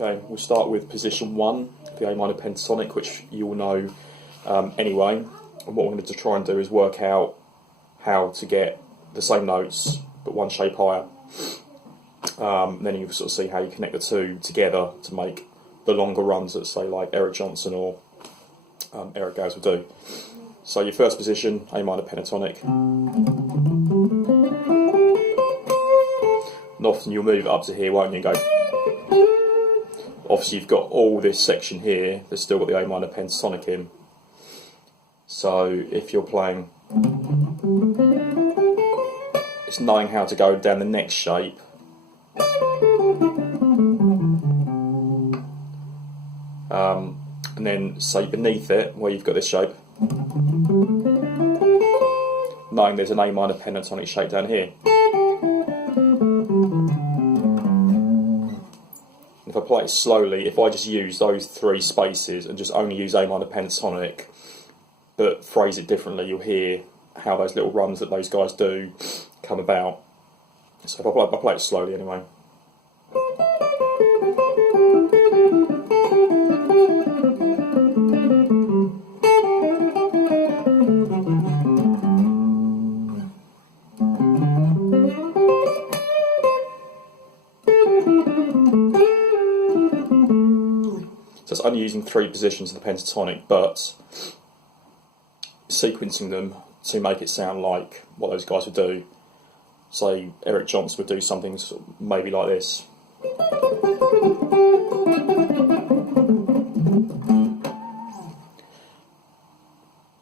Okay, we'll start with position 1, the A minor pentatonic, which you all know anyway. And what we're going to try and do is work out how to get the same notes but one shape higher. Then you can sort of see how you connect the two together to make the longer runs that, say, like Eric Johnson or Eric Gales will do. So your first position, A minor pentatonic. And often you'll move it up to here, won't you, and go. Obviously you've got all this section here that's still got the A minor pentatonic in. So if you're playing, it's knowing how to go down the next shape. And then, say, beneath it, where you've got this shape, knowing there's an A minor pentatonic shape down here. If I play it slowly, if I just use those three spaces and just only use A minor pentatonic, but phrase it differently, you'll hear how those little runs that those guys do come about. So if I play it slowly anyway. So it's only using three positions of the pentatonic, but sequencing them to make it sound like what those guys would do. Say Eric Johnson would do something maybe like this.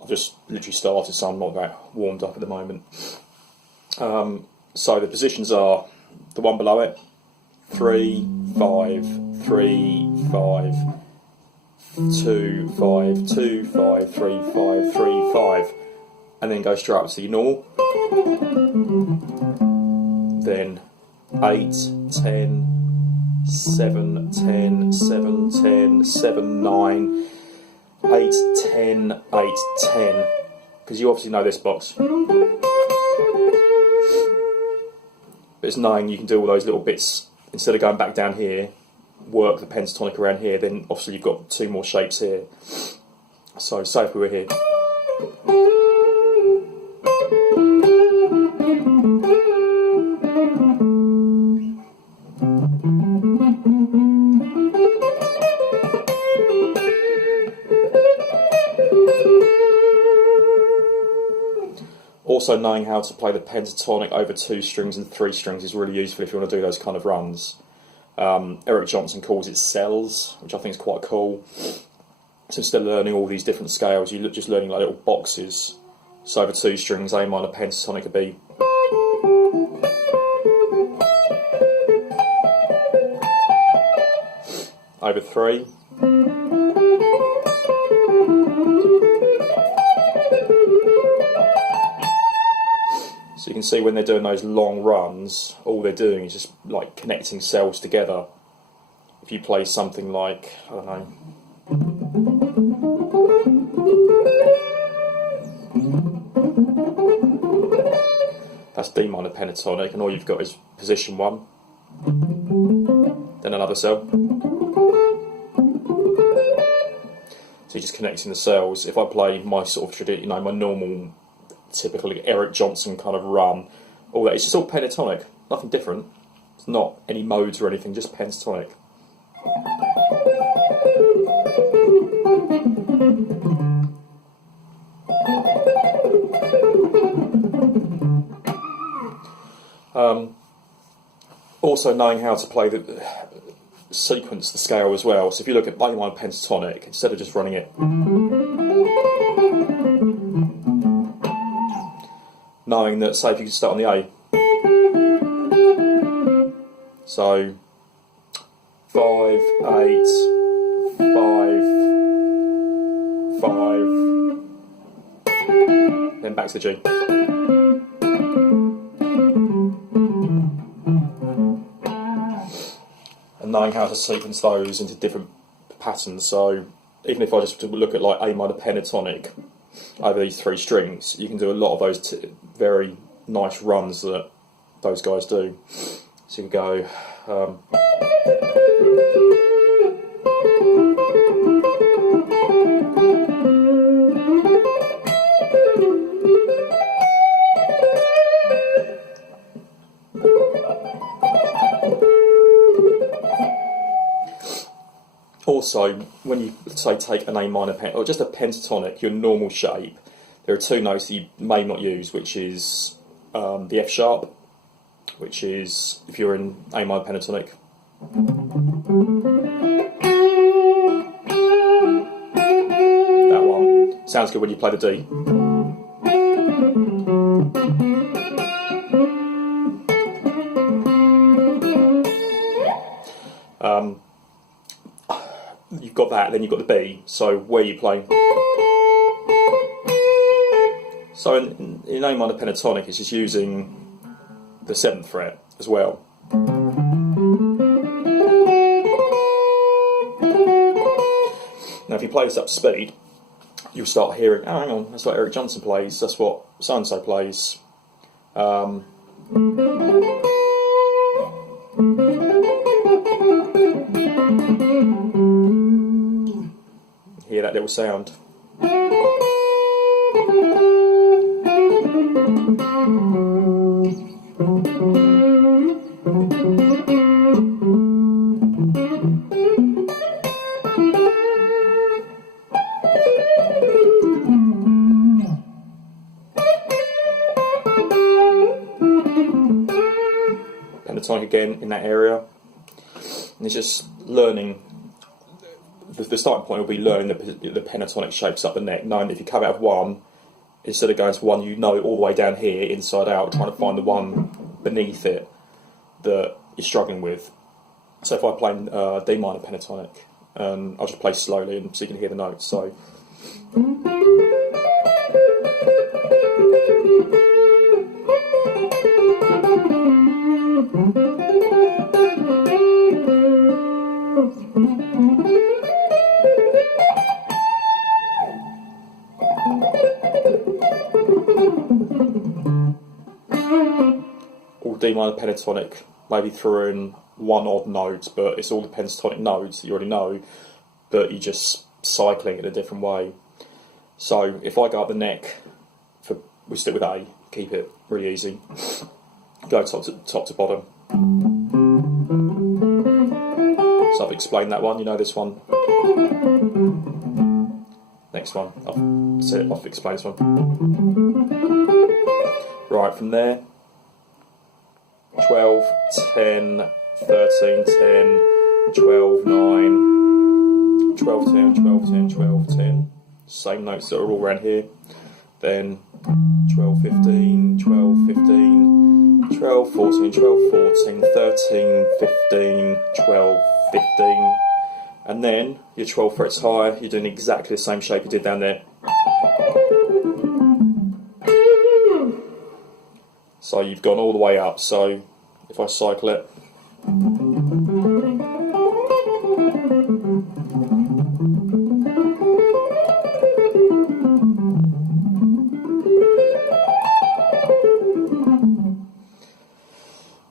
I've just literally started, so I'm not that warmed up at the moment. So the positions are the one below it, 3, 5, 3, 5, 2, 5, 2, 5, 3, 5, 3, 5, and then go straight up to your normal. Then 8, 10, 7, 10, 7, 10, 7, 9, 8, 10, 8, 10. Because you obviously know this box. But it's knowing you can do all those little bits. Instead of going back down here, work the pentatonic around here, then obviously you've got two more shapes here. So say if we were here. Also, knowing how to play the pentatonic over 2 strings and 3 strings is really useful if you want to do those kind of runs. Eric Johnson calls it cells, which I think is quite cool. So instead of learning all these different scales, you're just learning like little boxes. So over 2 strings, A minor pentatonic would be. Over 3. So you can see when they're doing those long runs, all they're doing is just like connecting cells together. If you play something like, I don't know, that's D minor pentatonic, and all you've got is position 1, then another cell. So you're just connecting the cells. If I play my sort of tradition, my normal, typically Eric Johnson kind of run, all that, it's just all pentatonic, nothing different. It's not any modes or anything, just pentatonic. Also knowing how to play the sequence, the scale as well. So if you look at A minor pentatonic, instead of just running it, knowing that, say, if you could start on the A. So 5, 8, 5, 5, then back to the G. And knowing how to sequence those into different patterns. So even if I just look at like A minor pentatonic over these 3 strings, you can do a lot of those very nice runs that those guys do. So you can go also, when you say take an A minor or just a pentatonic, your normal shape, there are two notes that you may not use, which is the F sharp, which is if you're in A minor pentatonic. That one sounds good when you play the D. You've got that, then you've got the B, so where you play. So in A minor pentatonic, it's just using the 7th fret as well. Now if you play this up to speed, you'll start hearing, oh hang on, that's what Eric Johnson plays, that's what so-and-so plays. Hear that little sound. Pentatonic again in that area, and it's just learning. The starting point will be learning the pentatonic shapes up the neck, knowing that if you come out of one, instead of going to one you know all the way down here, inside out, trying to find the one beneath it that you're struggling with. So if I play D minor pentatonic, I'll just play slowly and so you can hear the notes. So. All D minor pentatonic, maybe through in one odd note, but it's all the pentatonic notes that you already know, but you're just cycling it a different way. So if I go up the neck, we stick with A, keep it really easy. Go top to bottom. So I've explained that one, you know this one. Next one, I've explained this one. Right, from there, 12, 10, 13, 10, 12, 9, 12, 10, 12, 10, 12, 10. Same notes that are all around here. Then 12, 15, 12, 15, 12, 14, 12, 14, 13, 15, 12, 15. And then you're 12 frets higher, you're doing exactly the same shape you did down there. So you've gone all the way up, so if I cycle it.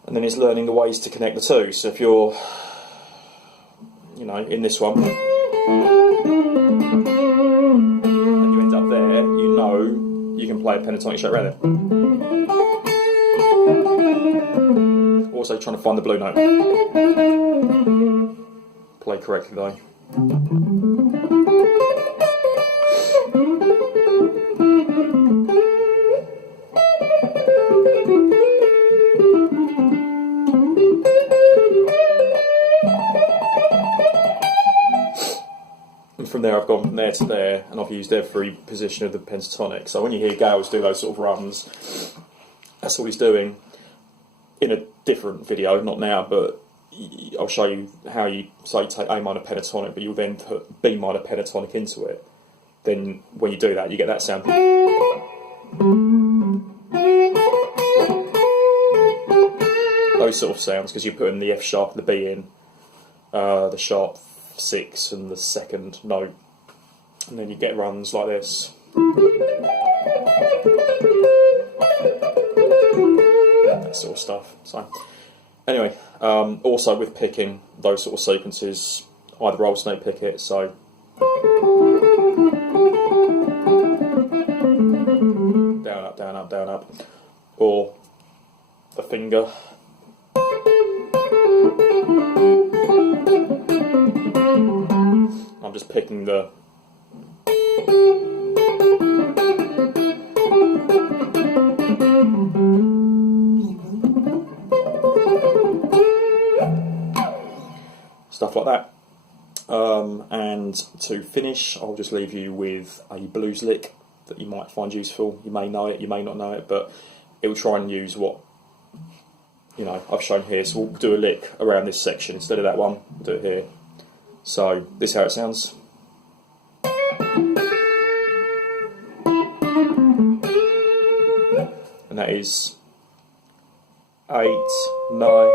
And then it's learning the ways to connect the two. So if you're, you know, in this one, and you end up there, you know you can play a pentatonic shape around it. Also trying to find the blue note. Play correctly though. And from there I've gone from there to there, and I've used every position of the pentatonic. So when you hear Gales do those sort of runs, that's what he's doing. In a different video, not now, but I'll show you how you say take A minor pentatonic, but you'll then put B minor pentatonic into it. Then when you do that, you get that sound. Those sort of sounds, because you're putting the F sharp and the B in, the sharp 6 and the second note, and then you get runs like this. That sort of stuff. So anyway, also with picking those sort of sequences, either roll snake pick it, so down up down up down up, or the finger. picking the stuff like that. And to finish, I'll just leave you with a blues lick that you might find useful. You may know it, you may not know it, but it will try and use what I've shown here. So we'll do a lick around this section instead of that one. We'll do it here. So this is how it sounds. And that is 8, 9,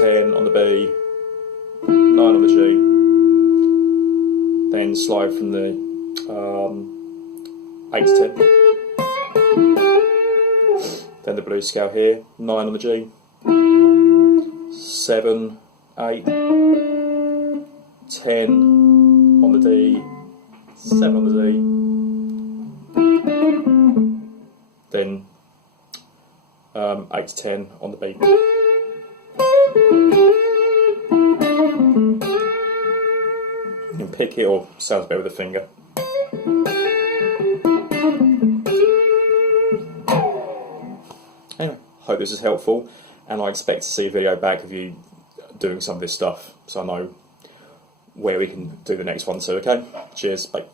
10 on the B, 9 on the G, then slide from the 8 to 10, then the blues scale here, 9 on the G, 7, 8, 10 on the D, 7 on the D, then 8 to 10 on the B. You can pick it, or sounds better with a finger. Anyway, hope this is helpful, and I expect to see a video back of you doing some of this stuff, so I know where we can do the next one. So, okay, cheers, bye.